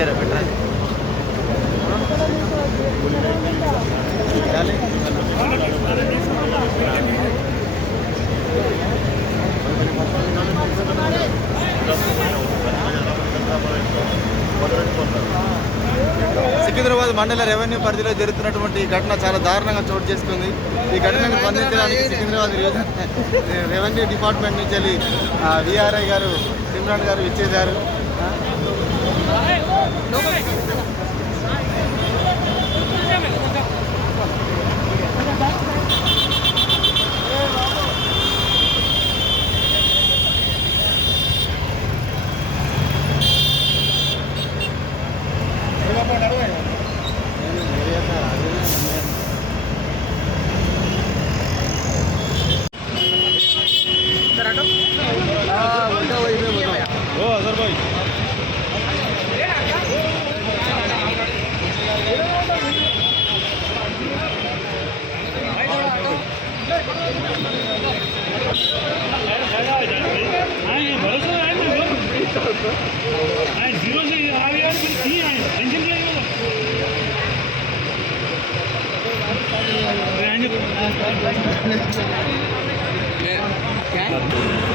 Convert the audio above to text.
जरा बेटा సికింద్రాబాద్ మండల రెవెన్యూ పరిధిలో జరుగుతున్నటువంటి ఘటన చాలా దారుణంగా చోటు చేసుకుంది. ఈ ఘటనను స్పందించడానికి సికింద్రాబాద్ రెవెన్యూ డిపార్ట్మెంట్ నుంచి వెళ్ళి విఆర్ఐ గారు సిమ్రాన్ గారు ఇచ్చేశారు. जीरो से आ गया टेंशन क्या